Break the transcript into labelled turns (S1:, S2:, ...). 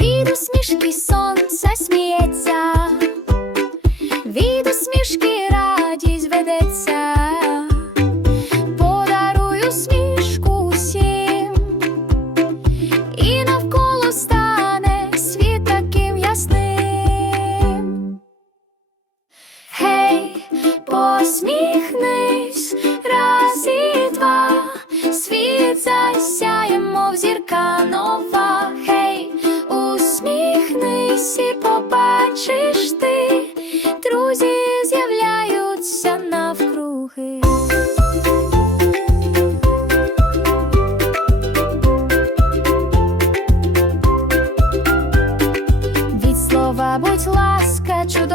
S1: Від усмішки сонце сміється, від усмішки радість ведеться, подаруй усмішку всім, і навколо стане світ ясним. Світ засяє, мов зірка нова. Гей, усміхнись і побачиш ти, друзі з'являються навкруги. Від слова будь ласка, чудово,